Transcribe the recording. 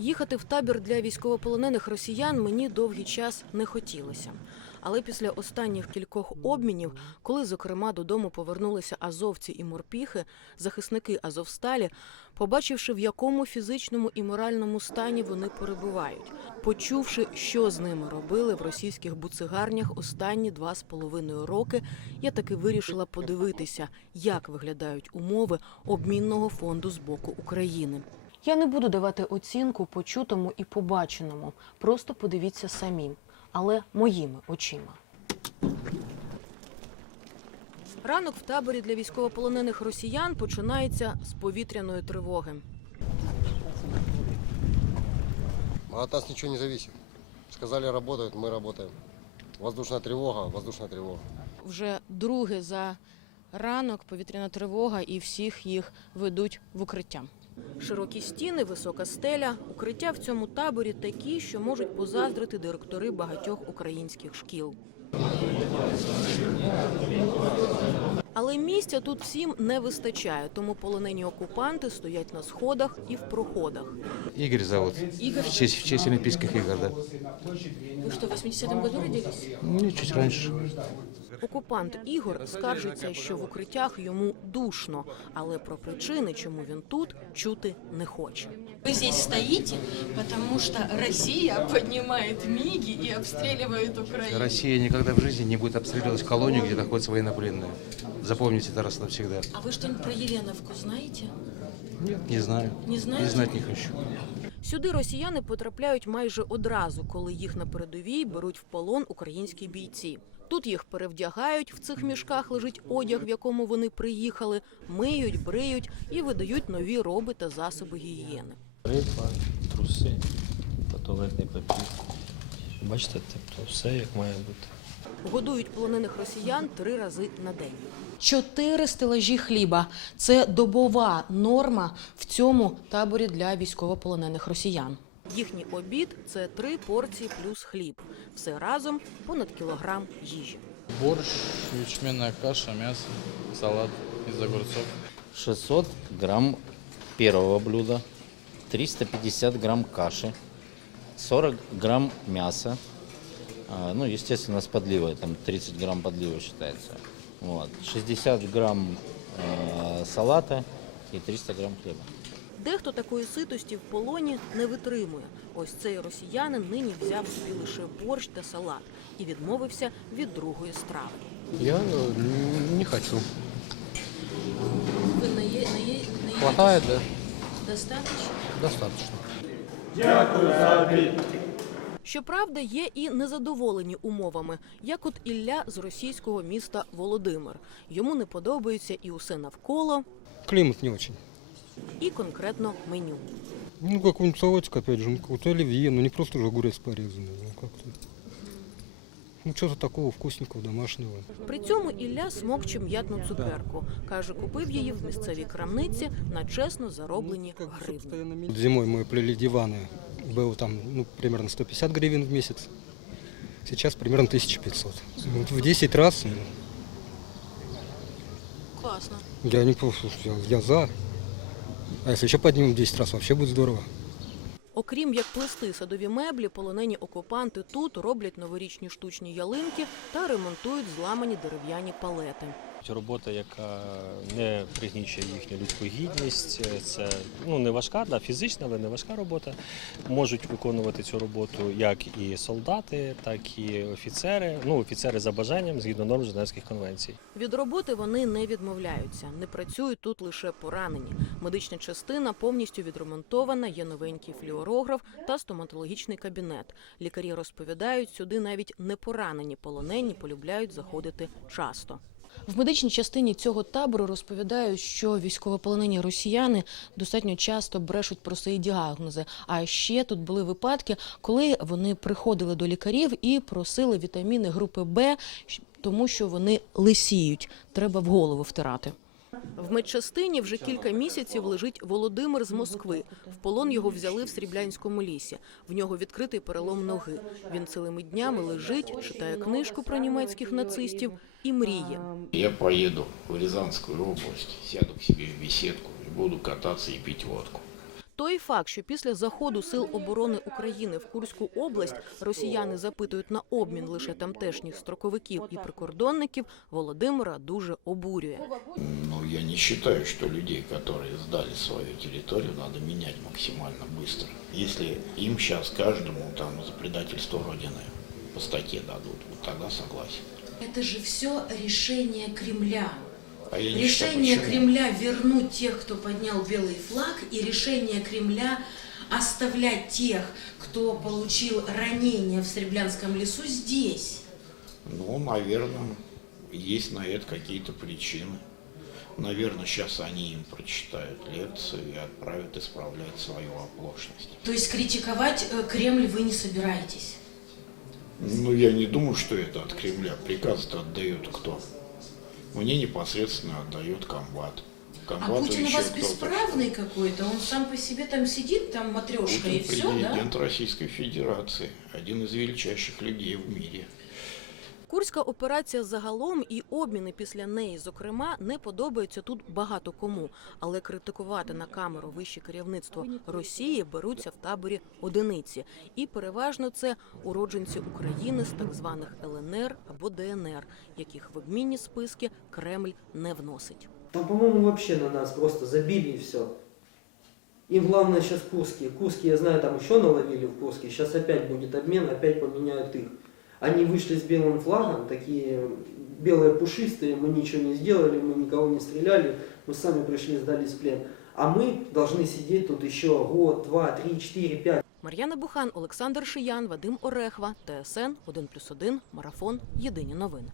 Їхати в табір для військовополонених росіян мені довгий час не хотілося. Але після останніх кількох обмінів, коли, зокрема, додому повернулися азовці і морпіхи, захисники Азовсталі, побачивши, в якому фізичному і моральному стані вони перебувають, почувши, що з ними робили в російських буцигарнях останні два з половиною роки, я таки вирішила подивитися, як виглядають умови обмінного фонду з боку України. Я не буду давати оцінку почутому і побаченому. Просто подивіться самі, але моїми очима. Ранок в таборі для військовополонених росіян починається з повітряної тривоги. От нас ничего не зависит. Сказали, работают, мы работаем. Воздушная тревога, воздушная тревога. Вже друге за ранок повітряна тривога, і всіх їх ведуть в укриття. Широкі стіни, висока стеля. Укриття в цьому таборі такі, що можуть позаздрити директори багатьох українських шкіл. Але місця тут всім не вистачає, тому полонені окупанти стоять на сходах і в проходах. Игорь зовут. Игорь? В честь, в честь Олимпийских игр, да. Ви що, в 80-му году родились? Ну, чуть раньше. Окупант Ігор скаржиться, що в укриттях йому душно, але про причини, чому він тут, чути не хоче. Вы здесь стоите, потому что Россия поднимает МИГи и обстреливает Украину. Россия никогда в жизни не будет обстреливать колонию, где находятся военнопленные. Запомните это раз навсегда. А вы что-нибудь про Еленовку знаете? Нет, не знаю. Не знаете? И знать не хочу. Сюди росіяни потрапляють майже одразу, коли їх на передовій беруть в полон українські бійці. Тут їх перевдягають, в цих мішках лежить одяг, в якому вони приїхали, миють, бриють і видають нові роби та засоби гігієни. Риба, труси, туалетний папір. Бачите, тобто все як має бути. Годують полонених росіян три рази на день. Чотири стелажі хліба це добова норма в цьому таборі для військовополонених росіян. Їхній обід це три порції плюс хліб. Все разом понад кілограм їжі. Борщ, ячменная каша, мясо, салат из огурцов. 600 грамм первого блюда, 350 грамм каши, 40 грамм мяса, ну, естественно, с подливой, там 30 грамм подливы считается, вот, 60 грамм э, салата и 300 грамм хлеба. Дехто такої ситості в полоні не витримує. Ось цей росіянин нині взяв собі лише борщ та салат і відмовився від другої страви. Я э, не хочу. Ви не є, не є, не Хватает, да? достатньо? Достаточно. Щоправда, є і незадоволені умовами, як от Ілля з російського міста Володимир. Йому не подобається і усе навколо, Клімат не дуже. і конкретно меню. Ну, какой-нибудь салатик, опять же, ну, какой-то оливье, ну, не просто же огурец порезанный, ну, как-то. Ну, что-то такого вкусненького, домашнего. При цьому Ілля смокче м'ятну цукерку. Каже, купив її в місцевій крамниці на чесно зароблені гривні. Вот Зимой мы плели диваны, было там, ну, примерно 150 гривен в месяц. Сейчас примерно 1500. Вот в 10 раз ну, Класно. я не против, я, я за. А если еще поднимем в 10 раз, вообще будет здорово. Окрім як плести садові меблі, полонені окупанти тут роблять новорічні штучні ялинки та ремонтують зламані дерев'яні палети. Це робота, яка не пригнічує їхню людську гідність. Це ну не важка, да, фізична, але не важка робота. Можуть виконувати цю роботу як і солдати, так і офіцери. Ну, офіцери за бажанням згідно норм Женевських конвенцій. Від роботи вони не відмовляються. Не працюють тут лише поранені. Медична частина повністю відремонтована, є новенький флюорограф та стоматологічний кабінет. Лікарі розповідають, сюди навіть не поранені полонені полюбляють заходити часто. В медичній частині цього табору розповідають, що військовополонені росіяни достатньо часто брешуть про свої діагнози. А ще тут були випадки, коли вони приходили до лікарів і просили вітаміни групи Б, тому що вони лисіють. Треба в голову втирати. В медчастині вже кілька місяців лежить Володимир з Москви. В полон його взяли в Сріблянському лісі. В нього відкритий перелом ноги. Він цілими днями лежить, читає книжку про німецьких нацистів і мріє. Я поїду в Рязанську область, сяду к себе в бесідку і буду кататися і пити водку. Той факт, що після заходу сил оборони України в Курську область росіяни запитують на обмін лише тамтешніх строковиків і прикордонників, Володимира дуже обурює. Ну, я не считаю, что людей, которые сдали свою территорию, надо менять максимально быстро. Если им сейчас каждому там за предательство Родины по статье дадут, вот тогда согласен. Это же все решение Кремля. А Решение считаю. Кремля вернуть тех, кто поднял белый флаг, и решение Кремля оставлять тех, кто получил ранения в Среблянском лесу здесь. Ну, наверное, есть на это какие-то причины. Наверное, сейчас они им прочитают лекцию и отправят исправлять свою оплошность. То есть критиковать э, Кремль вы не собираетесь? Ну, я не думаю, что это от Кремля. Приказ-то отдает кто? Мне непосредственно отдает комбат. А Комбату Путин у вас бесправный какой-то, он сам по себе там сидит, там матрешка и Путин все, да? президент Российской Федерации, один из величайших людей в мире. Курська операція загалом і обміни після неї, зокрема, не подобаються тут багато кому. Але критикувати на камеру вище керівництво Росії беруться в таборі одиниці, і переважно це уродженці України з так званих ЛНР або ДНР, яких в обмінні списки Кремль не вносить. Там, по-моему, вообще на нас просто забили и все. Им главное сейчас Курские. Курские, я знаю, там еще наловили в Курске. Сейчас опять будет обмен, опять поменяют их. Они вышли с белым флагом, такие белые пушистые, мы ничего не сделали, мы никого не стреляли, мы сами пришли, сдались в плен. А мы должны сидеть тут еще год, два, три, четыре, пять. Мар'яна Бухан, Олександр Шиян, Вадим Орехва, ТСН 1+,1, Марафон. Єдині новини.